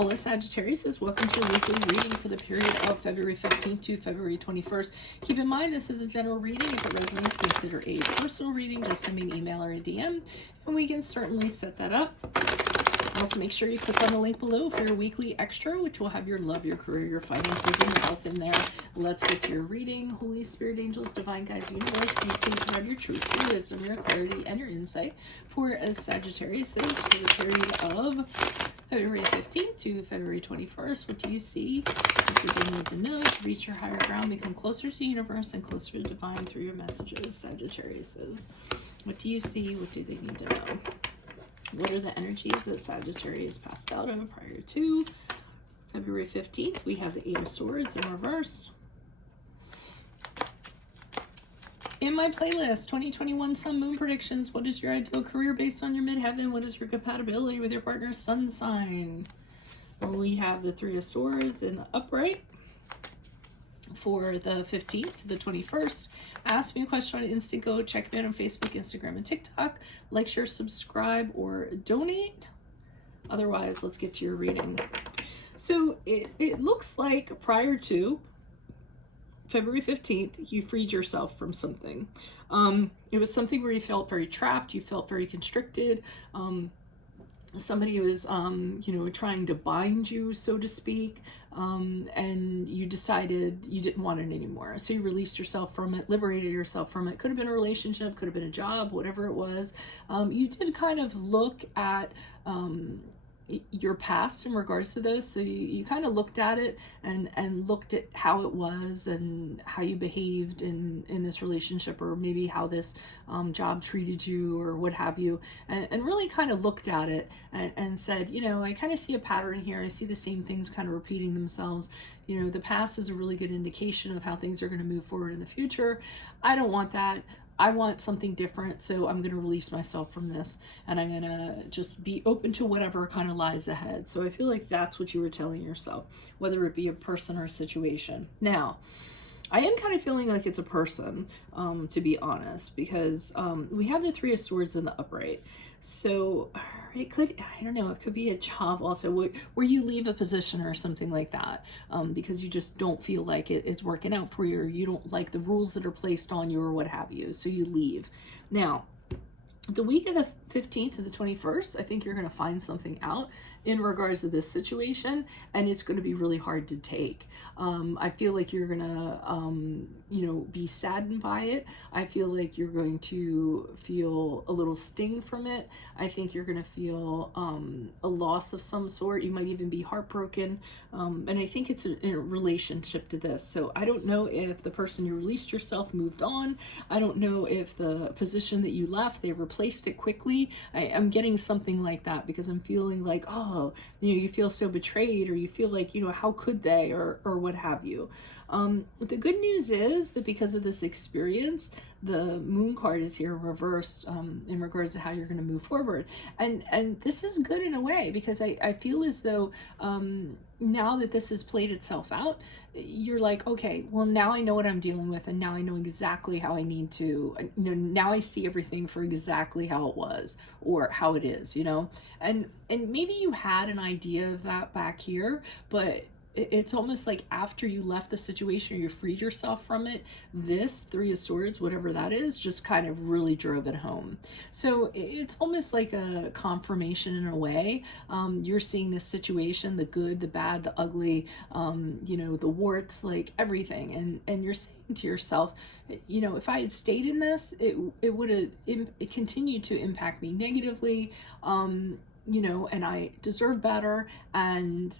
Hola Sagittarius, welcome to your weekly reading for the period of February 15th to February 21st. Keep in mind this is a general reading. If it resonates, consider a personal reading. Just send me an email or a DM and we can certainly set that up. Also, make sure you click on the link below for your weekly extra, which will have your love, your career, your finances, and your health in there. Let's get to your reading. Holy Spirit, angels, divine guides, universe, can you please provide your truth, your wisdom, your clarity, and your insight for as Sagittarius is for the period of February 15th to February 21st. What do you see? What do they need to know to reach your higher ground, become closer to the universe and closer to divine through your messages, Sagittarius is. What do you see? What do they need to know? What are the energies that Sagittarius passed out of prior to February 15th? We have the Eight of Swords in reverse. In my playlist, 2021 Sun Moon predictions. What is your ideal career based on your midheaven? What is your compatibility with your partner's sun sign? We have the Three of Swords in the upright for the 15th to the 21st. Ask me a question on Instant Go. Check me out on Facebook, Instagram, and TikTok. Like, share, subscribe, or donate. Otherwise, let's get to your reading. So it looks like prior to February 15th, you freed yourself from something. It was something where you felt very trapped. You felt very constricted. Somebody was, trying to bind you, so to speak, and you decided you didn't want it anymore. So you released yourself from it, liberated yourself from it. Could have been a relationship, could have been a job, whatever it was. You did kind of look at your past in regards to this. So you kind of looked at it and looked at how it was and how you behaved in this relationship, or maybe how this job treated you or what have you, and really kind of looked at it and said, I kind of see a pattern here. I see the same things kind of repeating themselves. The past is a really good indication of how things are going to move forward in the future. I don't want that. I want something different, so I'm going to release myself from this, and I'm going to just be open to whatever kind of lies ahead. So I feel like that's what you were telling yourself, whether it be a person or a situation. Now, I am kind of feeling like it's a person, to be honest, because we have the Three of Swords in the upright. So it could, I don't know, it could be a job also where you leave a position or something like that, because you just don't feel like it's working out for you, or you don't like the rules that are placed on you or what have you. So you leave. Now, the week of the 15th to the 21st, I think you're going to find something out in regards to this situation, and it's going to be really hard to take. I feel like you're going to, be saddened by it. I feel like you're going to feel a little sting from it. I think you're going to feel a loss of some sort. You might even be heartbroken. And I think it's in a relationship to this. So I don't know if the person you released yourself moved on. I don't know if the position that you left, they replaced it quickly. I'm getting something like that, because I'm feeling like, you feel so betrayed, or you feel like, how could they, or what have you. The good news is that because of this experience, the Moon card is here reversed in regards to how you're going to move forward. And this is good in a way, because I feel as though now that this has played itself out, you're like, okay, well, now I know what I'm dealing with, and now I know exactly how I need to, now I see everything for exactly how it was, or how it is, and maybe you had an idea of that back here, but it's almost like after you left the situation, or you freed yourself from it, this Three of Swords, whatever that is, just kind of really drove it home. So it's almost like a confirmation in a way. You're seeing this situation, the good, the bad, the ugly, the warts, like everything. And you're saying to yourself, if I had stayed in this, it would have continued to impact me negatively, and I deserve better. And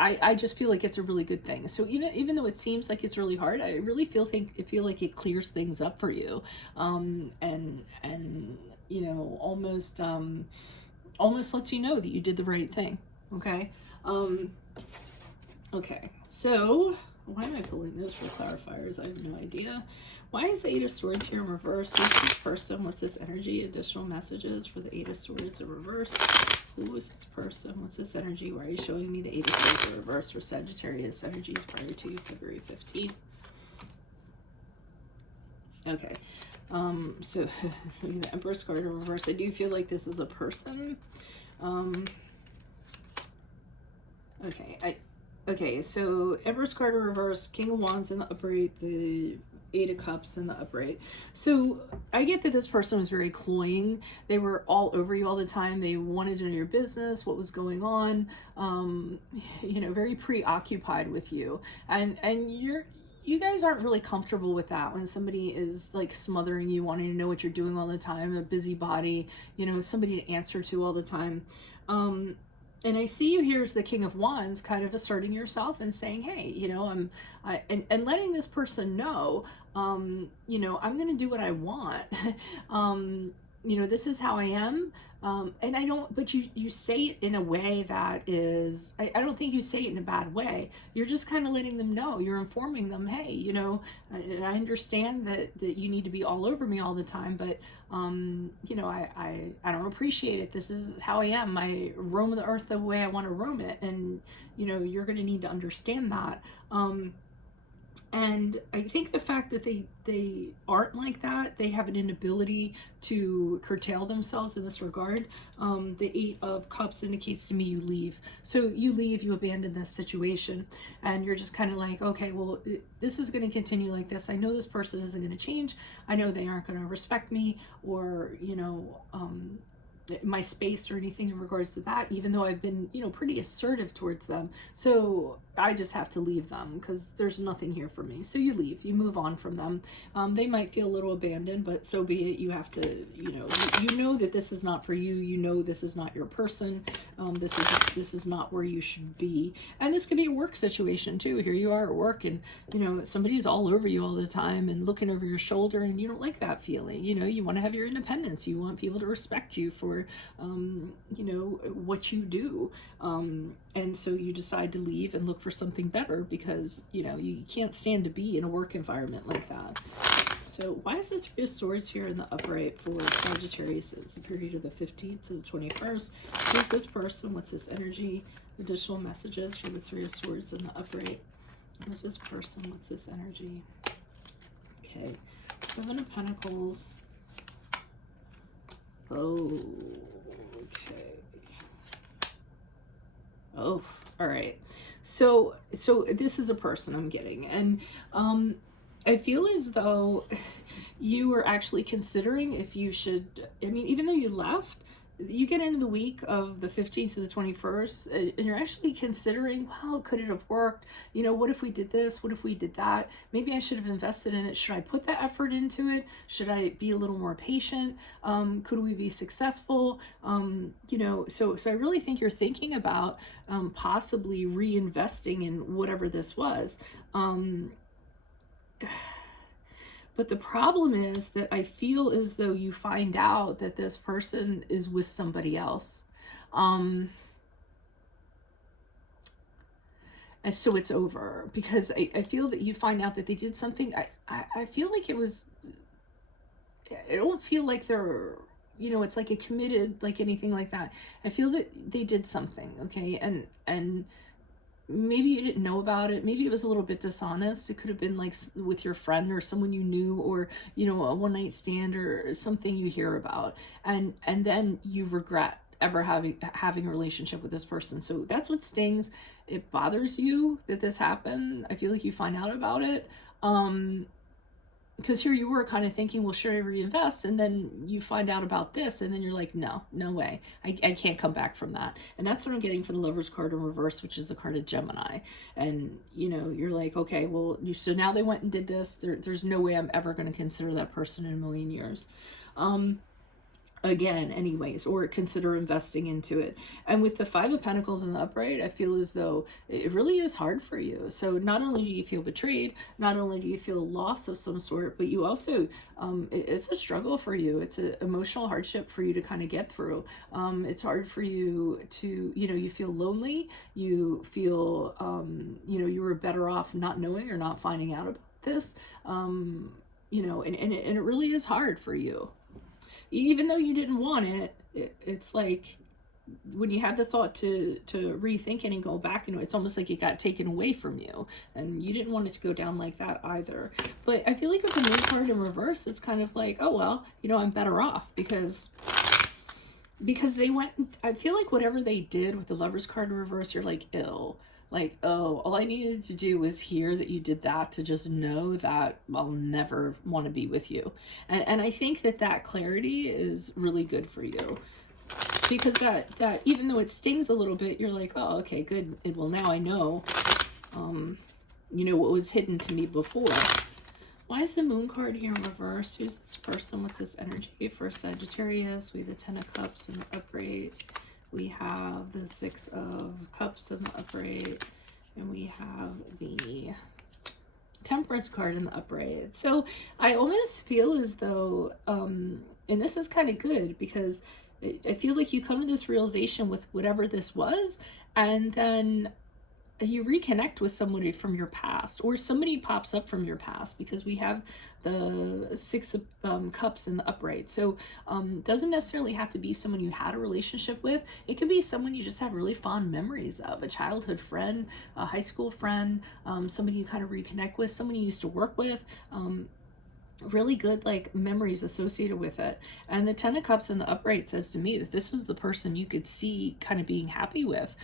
I just feel like it's a really good thing. So even though it seems like it's really hard, I really feel like it clears things up for you, and almost lets you know that you did the right thing. Okay. Okay. So why am I pulling those for clarifiers? I have no idea. Why is the Eight of Swords here in reverse? Who's this person? What's this energy? Additional messages for the Eight of Swords in reverse. Who is this person? What's this energy? Why are you showing me the Eight of Swords in reverse for Sagittarius energies prior to February 15th? Okay. So the Empress card in reverse. I do feel like this is a person. Okay, so Empress card in reverse, King of Wands in the upright, the Eight of Cups in the upright. So I get that this person was very cloying. They were all over you all the time. They wanted to know your business, what was going on, very preoccupied with you. And you guys aren't really comfortable with that when somebody is like smothering you, wanting to know what you're doing all the time, a busybody, somebody to answer to all the time. And I see you here as the King of Wands, kind of asserting yourself and saying, hey, and letting this person know, I'm going to do what I want. This is how I am. And I don't, but you say it in a way that is, I don't think you say it in a bad way. You're just kind of letting them know, you're informing them, hey, I understand that you need to be all over me all the time, but, I don't appreciate it. This is how I am. I roam the earth the way I want to roam it. And, you're going to need to understand that. And I think the fact that they aren't like that, they have an inability to curtail themselves in this regard. The Eight of Cups indicates to me you leave. So you leave, you abandon this situation, and you're just kind of like, okay, well, this is going to continue like this. I know this person isn't going to change. I know they aren't going to respect me or, my space or anything in regards to that, even though I've been, pretty assertive towards them. So I just have to leave them because there's nothing here for me. So you leave, you move on from them. They might feel a little abandoned, but so be it. You have to, you know that this is not for you. This is not your person. This is not where you should be. And this could be a work situation too. Here you are at work and, somebody's all over you all the time and looking over your shoulder, and you don't like that feeling. You want to have your independence. You want people to respect you for, what you do. And so you decide to leave and look for something better because, you can't stand to be in a work environment like that. So why is the Three of Swords here in the upright for Sagittarius? It's the period of the 15th to the 21st. Who's this person? What's this energy? Additional messages for the Three of Swords in the upright. Who's this person? What's this energy? Okay. Seven of Pentacles. Oh, okay. Oh, all right. So this is a person I'm getting, and I feel as though you were actually considering if you should, even though you left, you get into the week of the 15th to the 21st, and you're actually considering, well, could it have worked? What if we did this? What if we did that? Maybe I should have invested in it. Should I put that effort into it? Should I be a little more patient? Could we be successful? So I really think you're thinking about possibly reinvesting in whatever this was. But the problem is that I feel as though you find out that this person is with somebody else. And so it's over because I feel that you find out that they did something. I feel like it was, I don't feel like they're, it's like a committed, like anything like that. I feel that they did something, okay? And maybe you didn't know about it. Maybe it was a little bit dishonest. It could have been like with your friend or someone you knew, or, a one-night stand or something you hear about. And then you regret ever having a relationship with this person. So that's what stings. It bothers you that this happened. I feel like you find out about it. Because here you were kind of thinking, well, should I reinvest? And then you find out about this, and then you're like, no way. I can't come back from that. And that's what I'm getting for the Lover's card in reverse, which is the card of Gemini. And, you're like, okay, well, so now they went and did this. There's no way I'm ever going to consider that person in a million years. Again, anyways, or consider investing into it. And with the Five of Pentacles in the upright, I feel as though it really is hard for you. So not only do you feel betrayed, not only do you feel loss of some sort, but you also, it's a struggle for you. It's an emotional hardship for you to kind of get through. It's hard for you to, you feel lonely. You feel, you were better off not knowing or not finding out about this. And it really is hard for you. Even though you didn't want it, it's like when you had the thought to rethink it and go back, it's almost like it got taken away from you, and you didn't want it to go down like that either. But I feel like with the Moon card in reverse, it's kind of like, oh well, I'm better off because because they went, I feel like whatever they did with the Lovers card in reverse, you're like, ill. Like, oh, all I needed to do was hear that you did that to just know that I'll never want to be with you. And I think that that clarity is really good for you, because that even though it stings a little bit, you're like, oh, okay, good. Well, now I know, what was hidden to me before. Why is the Moon card here in reverse? Who's this person? What's this energy for Sagittarius? We have the Ten of Cups in the upright. We have the Six of Cups in the upright. And we have the Temperance card in the upright. So I almost feel as though, and this is kind of good, because I feel like you come to this realization with whatever this was, and then you reconnect with somebody from your past, or somebody pops up from your past, because we have the Six of Cups in the upright. So doesn't necessarily have to be someone you had a relationship with. It could be someone you just have really fond memories of, a childhood friend, a high school friend, somebody you kind of reconnect with, someone you used to work with. Really good like memories associated with it. And the Ten of Cups in the upright says to me that this is the person you could see kind of being happy with.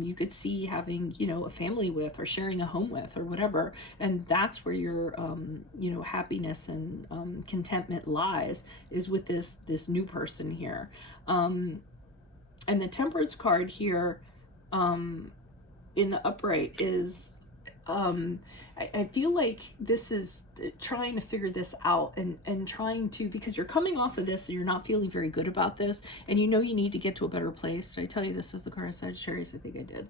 You could see having, a family with, or sharing a home with, or whatever. And that's where your happiness and contentment lies, is with this new person here. And the Temperance card here in the upright is, I feel like this is trying to figure this out, and trying to, because you're coming off of this and you're not feeling very good about this, and you need to get to a better place. Did I tell you this is the card of Sagittarius? I think I did.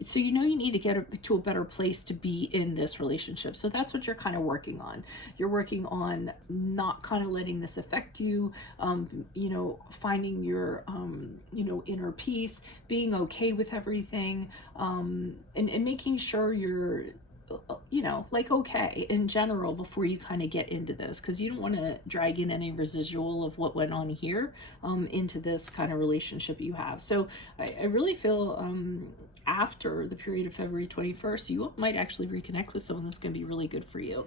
So you need to get to a better place to be in this relationship. So that's what you're kind of working on. You're working on not kind of letting this affect you, finding your, inner peace, being okay with everything, and making sure you're, okay in general before you kind of get into this, because you don't want to drag in any residual of what went on here into this kind of relationship you have. So I really feel after the period of February 21st, you might actually reconnect with someone that's going to be really good for you,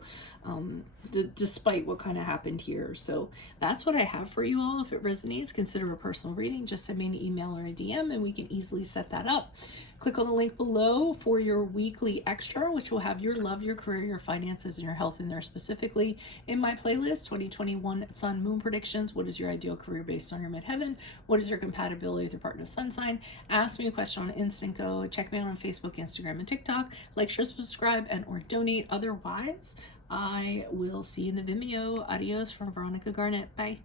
despite what kind of happened here. So that's what I have for you all. If it resonates, consider a personal reading. Just send me an email or a DM and we can easily set that up. Click on the link below for your weekly extra, which will have your love, your career, your finances, and your health in there specifically. In my playlist, 2021 Sun Moon Predictions. What is your ideal career based on your midheaven? What is your compatibility with your partner's sun sign? Ask me a question on Instant Go. Check me out on Facebook, Instagram, and TikTok. Like, share, subscribe, and or donate. Otherwise, I will see you in the Vimeo. Adios from Veronica Garnett. Bye.